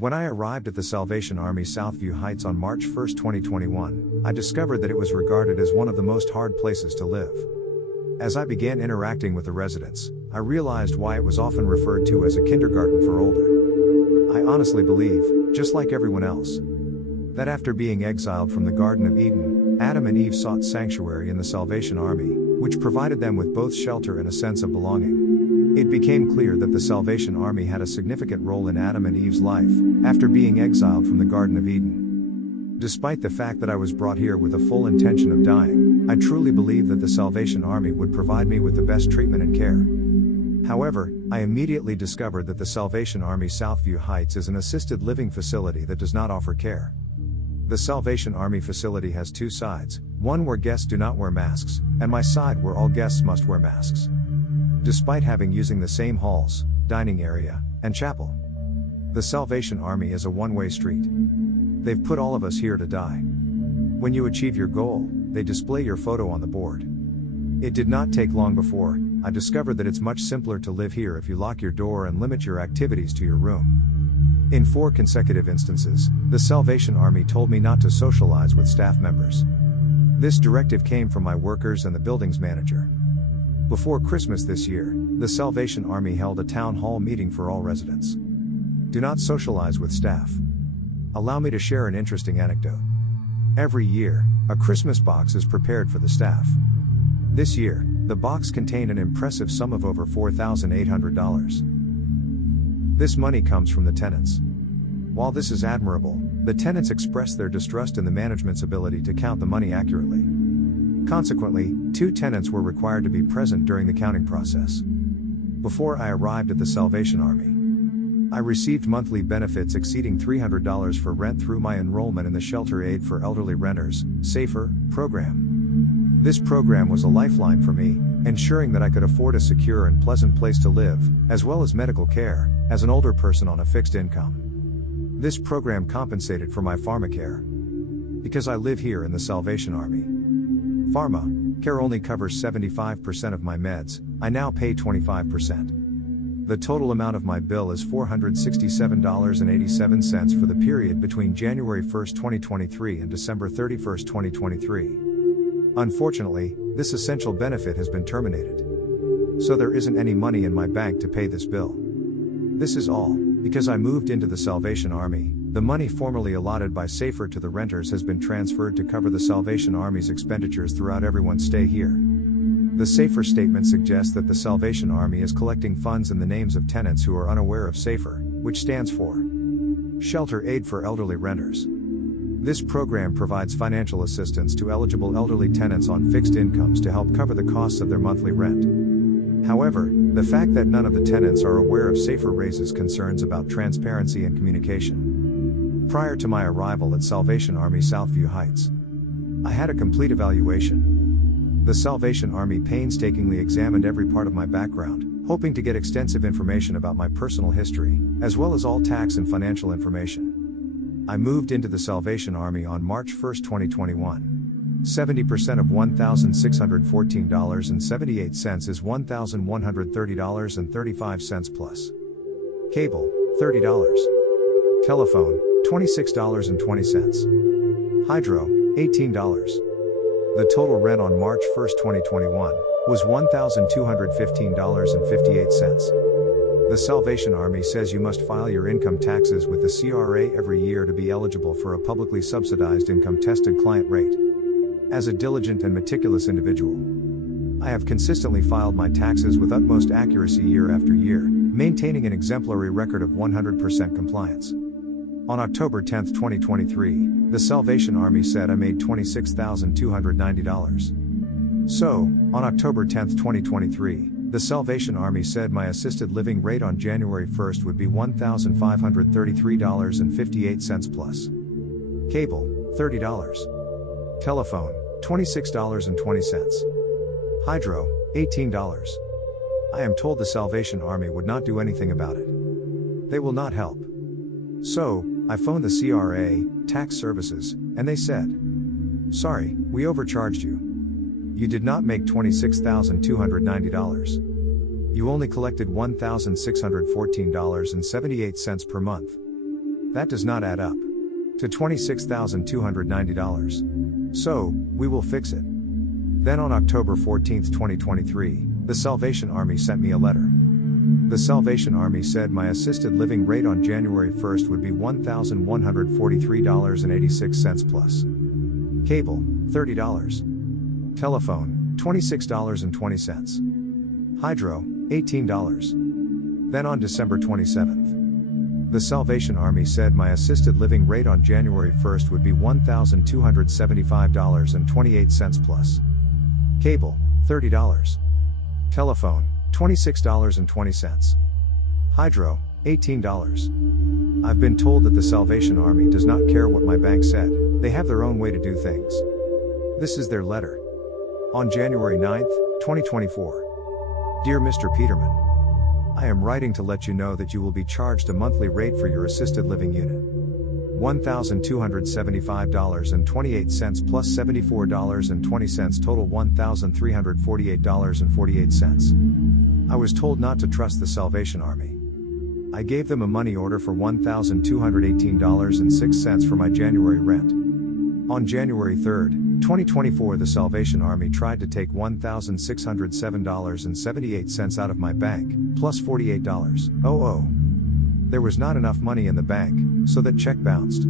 When I arrived at the Salvation Army Southview Heights on March 1, 2021, I discovered that it was regarded as one of the most hard places to live. As I began interacting with the residents, I realized why it was often referred to as a kindergarten for older. I honestly believe, just like everyone else, that after being exiled from the Garden of Eden, Adam and Eve sought sanctuary in the Salvation Army, which provided them with both shelter and a sense of belonging. It became clear that the Salvation Army had a significant role in Adam and Eve's life, after being exiled from the Garden of Eden. Despite the fact that I was brought here with a full intention of dying, I truly believed that the Salvation Army would provide me with the best treatment and care. However, I immediately discovered that the Salvation Army Southview Heights is an assisted living facility that does not offer care. The Salvation Army facility has two sides, one where guests do not wear masks, and my side where all guests must wear masks. Despite having using the same halls, dining area, and chapel, the Salvation Army is a one-way street. They've put all of us here to die. When you achieve your goal, they display your photo on the board. It did not take long before I discovered that it's much simpler to live here if you lock your door and limit your activities to your room. In 4 consecutive instances, the Salvation Army told me not to socialize with staff members. This directive came from my workers and the building's manager. Before Christmas this year, the Salvation Army held a town hall meeting for all residents. Do not socialize with staff. Allow me to share an interesting anecdote. Every year, a Christmas box is prepared for the staff. This year, the box contained an impressive sum of over $4,800. This money comes from the tenants. While this is admirable, the tenants express their distrust in the management's ability to count the money accurately. Consequently, 2 tenants were required to be present during the counting process. Before I arrived at the Salvation Army, I received monthly benefits exceeding $300 for rent through my enrollment in the Shelter Aid for Elderly Renters, SAFER, program. This program was a lifeline for me, ensuring that I could afford a secure and pleasant place to live, as well as medical care, as an older person on a fixed income. This program compensated for my pharmacare. Because I live here in the Salvation Army, pharma care only covers 75% of my meds, I now pay 25%. The total amount of my bill is $467.87 for the period between January 1, 2023 and December 31, 2023. Unfortunately, this essential benefit has been terminated. So there isn't any money in my bank to pay this bill. This is all because I moved into the Salvation Army. The money formerly allotted by SAFER to the renters has been transferred to cover the Salvation Army's expenditures throughout everyone's stay here. The SAFER statement suggests that the Salvation Army is collecting funds in the names of tenants who are unaware of SAFER, which stands for Shelter Aid for Elderly Renters. This program provides financial assistance to eligible elderly tenants on fixed incomes to help cover the costs of their monthly rent. However, the fact that none of the tenants are aware of SAFER raises concerns about transparency and communication. Prior to my arrival at Salvation Army Southview Heights, I had a complete evaluation. The Salvation Army painstakingly examined every part of my background, hoping to get extensive information about my personal history, as well as all tax and financial information. I moved into the Salvation Army on March 1, 2021. 70% of $1,614.78 is $1,130.35 plus cable, $30. Telephone, $26.20. Hydro, $18. The total rent on March 1, 2021, was $1,215.58. The Salvation Army says you must file your income taxes with the CRA every year to be eligible for a publicly subsidized income-tested client rate. As a diligent and meticulous individual, I have consistently filed my taxes with utmost accuracy year after year, maintaining an exemplary record of 100% compliance. On October 10, 2023, the Salvation Army said I made $26,290. So, on October 10, 2023, the Salvation Army said my assisted living rate on January 1 would be $1,533.58 plus cable, $30. Telephone, $26.20. Hydro, $18. I am told the Salvation Army would not do anything about it. They will not help. So, I phoned the CRA, tax services, and they said, "Sorry, we overcharged you. You did not make $26,290. You only collected $1,614.78 per month. That does not add up to $26,290. So, we will fix it. Then on October 14, 2023, the Salvation Army sent me a letter. The Salvation Army said my assisted living rate on January 1st would be $1,143.86 plus cable, $30. Telephone, $26.20. Hydro, $18. Then on December 27th, the Salvation Army said my assisted living rate on January 1st would be $1,275.28 plus cable, $30. Telephone, $26.20. Hydro, $18. I've been told that the Salvation Army does not care what my bank said, they have their own way to do things. This is their letter. On January 9, 2024. Dear Mr. Peterman, I am writing to let you know that you will be charged a monthly rate for your assisted living unit. $1,275.28 plus $74.20 total $1,348.48. I was told not to trust the Salvation Army. I gave them a money order for $1,218.06 for my January rent. On January 3, 2024, the Salvation Army tried to take $1,607.78 out of my bank, plus $48.00. There was not enough money in the bank, so that check bounced.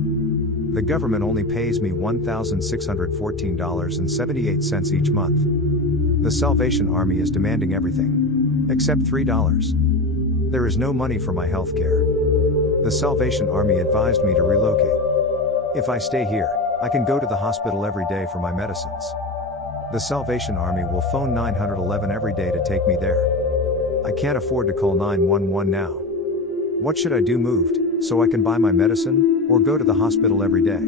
The government only pays me $1,614.78 each month. The Salvation Army is demanding everything, except $3. There is no money for my health care. The Salvation Army advised me to relocate. If I stay here, I can go to the hospital every day for my medicines. The Salvation Army will phone 911 every day to take me there. I can't afford to call 911 now. What should I do? Moved, so I can buy my medicine, or go to the hospital every day?